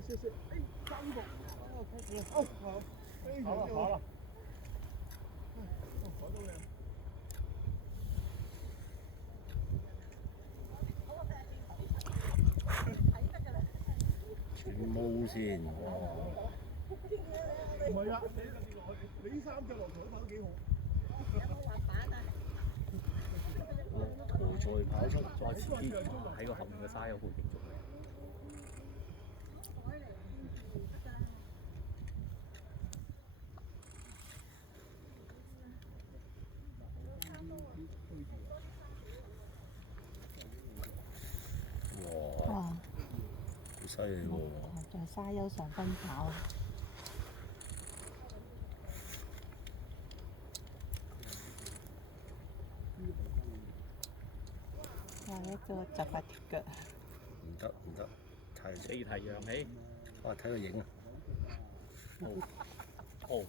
謝。哎，下一步。哦，開始了。哦，好。非常好了，好了。哎，哦，好漂亮。轉毛先，哇！唔係啊，你衫着落台跑得幾好。有冇滑板啊？6號再跑出，再前啲，喺個後面嘅沙丘背景做咩？哇！好犀利喎！在沙丘上奔跑。哇！一個就快脫腳。唔得，太四題揚起。哇！睇個影啊！哦。